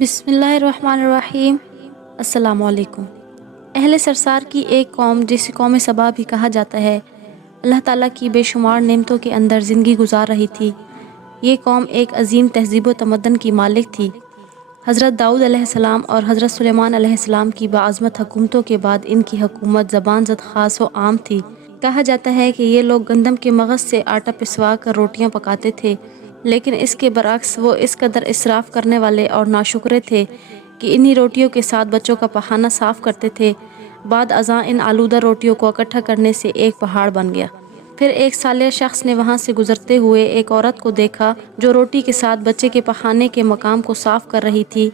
بسم اللہ الرحمن الرحیم۔ السلام علیکم۔ اہل سرسار کی ایک قوم جسے قوم سبا بھی کہا جاتا ہے، اللہ تعالیٰ کی بے شمار نعمتوں کے اندر زندگی گزار رہی تھی۔ یہ قوم ایک عظیم تہذیب و تمدن کی مالک تھی۔ حضرت داؤد علیہ السلام اور حضرت سلیمان علیہ السلام کی باعظمت حکومتوں کے بعد ان کی حکومت زبان زد خاص و عام تھی۔ کہا جاتا ہے کہ یہ لوگ گندم کے مغز سے آٹا پسوا کر روٹیاں پکاتے تھے، لیکن اس کے برعکس وہ اس قدر اسراف کرنے والے اور ناشکرے تھے کہ انہی روٹیوں کے ساتھ بچوں کا پخانہ صاف کرتے تھے۔ بعد ازاں ان آلودہ روٹیوں کو اکٹھا کرنے سے ایک پہاڑ بن گیا۔ پھر ایک صالح شخص نے وہاں سے گزرتے ہوئے ایک عورت کو دیکھا جو روٹی کے ساتھ بچے کے پخانے کے مقام کو صاف کر رہی تھی۔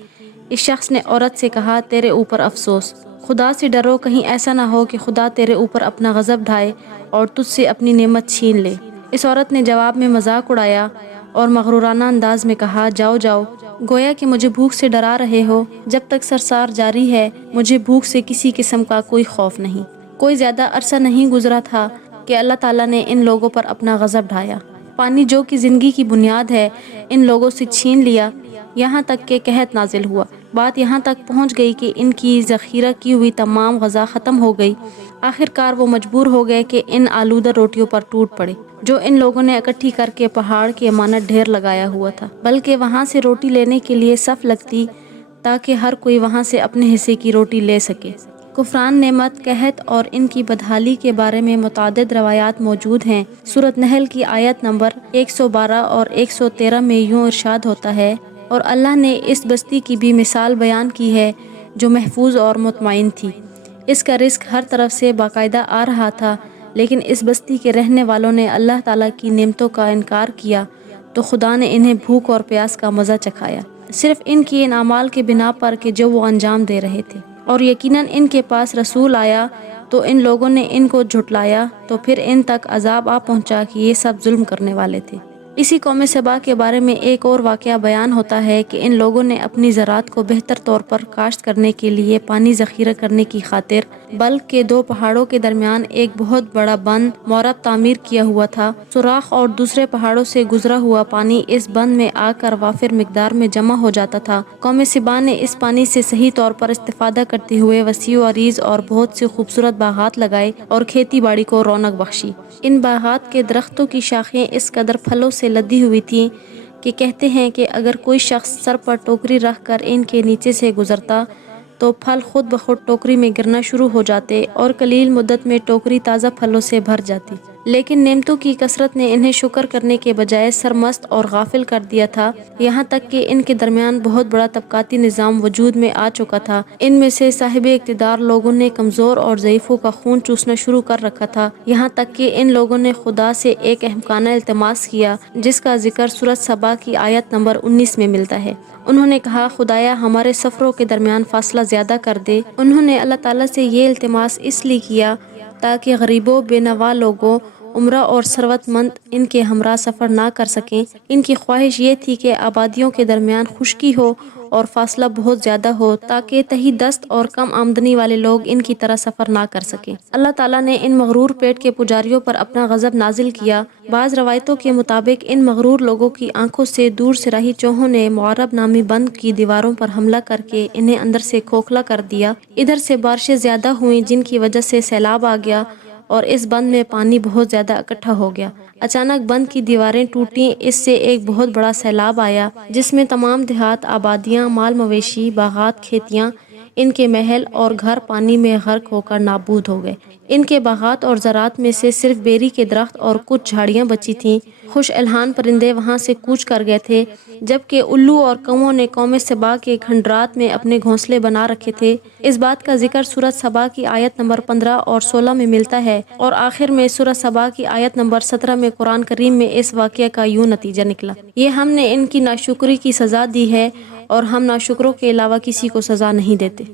اس شخص نے عورت سے کہا، تیرے اوپر افسوس، خدا سے ڈرو، کہیں ایسا نہ ہو کہ خدا تیرے اوپر اپنا غضب ڈھائے اور تجھ سے اپنی نعمت چھین لے۔ اس عورت نے جواب میں مذاق اڑایا اور مغرورانہ انداز میں کہا، جاؤ جاؤ، گویا کہ مجھے بھوک سے ڈرا رہے ہو۔ جب تک سرسار جاری ہے مجھے بھوک سے کسی قسم کا کوئی خوف نہیں۔ کوئی زیادہ عرصہ نہیں گزرا تھا کہ اللہ تعالیٰ نے ان لوگوں پر اپنا غضب ڈھایا۔ پانی جو کہ زندگی کی بنیاد ہے ان لوگوں سے چھین لیا، یہاں تک کہ قحط نازل ہوا۔ بات یہاں تک پہنچ گئی کہ ان کی ذخیرہ کی ہوئی تمام غذا ختم ہو گئی۔ آخر کار وہ مجبور ہو گئے کہ ان آلودہ روٹیوں پر ٹوٹ پڑے جو ان لوگوں نے اکٹھی کر کے پہاڑ کے مانند ڈھیر لگایا ہوا تھا، بلکہ وہاں سے روٹی لینے کے لیے صف لگتی تاکہ ہر کوئی وہاں سے اپنے حصے کی روٹی لے سکے۔ کفران نعمت، قحط اور ان کی بدحالی کے بارے میں متعدد روایات موجود ہیں۔ سورۃ نحل کی آیت نمبر 112 اور 113 میں یوں ارشاد ہوتا ہے، اور اللہ نے اس بستی کی بھی مثال بیان کی ہے جو محفوظ اور مطمئن تھی۔ اس کا رزق ہر طرف سے باقاعدہ آ رہا تھا، لیکن اس بستی کے رہنے والوں نے اللہ تعالیٰ کی نعمتوں کا انکار کیا تو خدا نے انہیں بھوک اور پیاس کا مزہ چکھایا، صرف ان کی ان اعمال کے بنا پر کہ جو وہ انجام دے رہے تھے۔ اور یقیناً ان کے پاس رسول آیا تو ان لوگوں نے ان کو جھٹلایا، تو پھر ان تک عذاب آ پہنچا کہ یہ سب ظلم کرنے والے تھے۔ اسی قوم سبا کے بارے میں ایک اور واقعہ بیان ہوتا ہے کہ ان لوگوں نے اپنی زراعت کو بہتر طور پر کاشت کرنے کے لیے پانی ذخیرہ کرنے کی خاطر بلک کے دو پہاڑوں کے درمیان ایک بہت بڑا بند مورب تعمیر کیا ہوا تھا۔ سوراخ اور دوسرے پہاڑوں سے گزرا ہوا پانی اس بند میں آ کر وافر مقدار میں جمع ہو جاتا تھا۔ قوم سبا نے اس پانی سے صحیح طور پر استفادہ کرتے ہوئے وسیع و عریض اور بہت سے خوبصورت باغات لگائے اور کھیتی باڑی کو رونق بخشی۔ ان باغات کے درختوں کی شاخیں اس قدر پھلوں سے لدی ہوئی تھیں کہ کہتے ہیں کہ اگر کوئی شخص سر پر ٹوکری رکھ کر ان کے نیچے سے گزرتا تو پھل خود بخود ٹوکری میں گرنا شروع ہو جاتے اور قلیل مدت میں ٹوکری تازہ پھلوں سے بھر جاتی۔ لیکن نعمتوں کی کثرت نے انہیں شکر کرنے کے بجائے سرمست اور غافل کر دیا تھا، یہاں تک کہ ان کے درمیان بہت بڑا طبقاتی نظام وجود میں آ چکا تھا۔ ان میں سے صاحب اقتدار لوگوں نے کمزور اور ضعیفوں کا خون چوسنا شروع کر رکھا تھا، یہاں تک کہ ان لوگوں نے خدا سے ایک احمقانہ التماس کیا جس کا ذکر سورۃ سبا کی آیت نمبر 19 میں ملتا ہے۔ انہوں نے کہا، خدایا ہمارے سفروں کے درمیان فاصلہ زیادہ کر دے۔ انہوں نے اللہ تعالیٰ سے یہ التماس اس لیے کیا تاکہ غریبوں، بے نوا لوگوں، عمرہ اور ثروت مند ان کے ہمراہ سفر نہ کر سکیں۔ ان کی خواہش یہ تھی کہ آبادیوں کے درمیان خشکی ہو اور فاصلہ بہت زیادہ ہو تاکہ تہی دست اور کم آمدنی والے لوگ ان کی طرح سفر نہ کر سکیں۔ اللہ تعالیٰ نے ان مغرور پیٹ کے پجاریوں پر اپنا غضب نازل کیا۔ بعض روایتوں کے مطابق ان مغرور لوگوں کی آنکھوں سے دور سراہی چوہوں نے معرب نامی بند کی دیواروں پر حملہ کر کے انہیں اندر سے کھوکھلا کر دیا۔ ادھر سے بارشیں زیادہ ہوئیں جن کی وجہ سے سیلاب آ گیا اور اس بند میں پانی بہت زیادہ اکٹھا ہو گیا۔ اچانک بند کی دیواریں ٹوٹیں، اس سے ایک بہت بڑا سیلاب آیا جس میں تمام دیہات، آبادیاں، مال مویشی، باغات، کھیتیاں، ان کے محل اور گھر پانی میں غرق ہو کر نابود ہو گئے۔ ان کے باغات اور زراعت میں سے صرف بیری کے درخت اور کچھ جھاڑیاں بچی تھیں۔ خوش الحان پرندے وہاں سے کوچ کر گئے تھے، جبکہ الو اور کووں نے قوم سبا کے کھنڈرات میں اپنے گھونسلے بنا رکھے تھے۔ اس بات کا ذکر سورۃ سبا کی آیت نمبر 15 اور 16 میں ملتا ہے، اور آخر میں سورۃ سبا کی آیت نمبر 17 میں قرآن کریم میں اس واقعہ کا یوں نتیجہ نکلا، یہ ہم نے ان کی ناشکری کی سزا دی ہے اور ہم ناشکروں کے علاوہ کسی کو سزا نہیں دیتے۔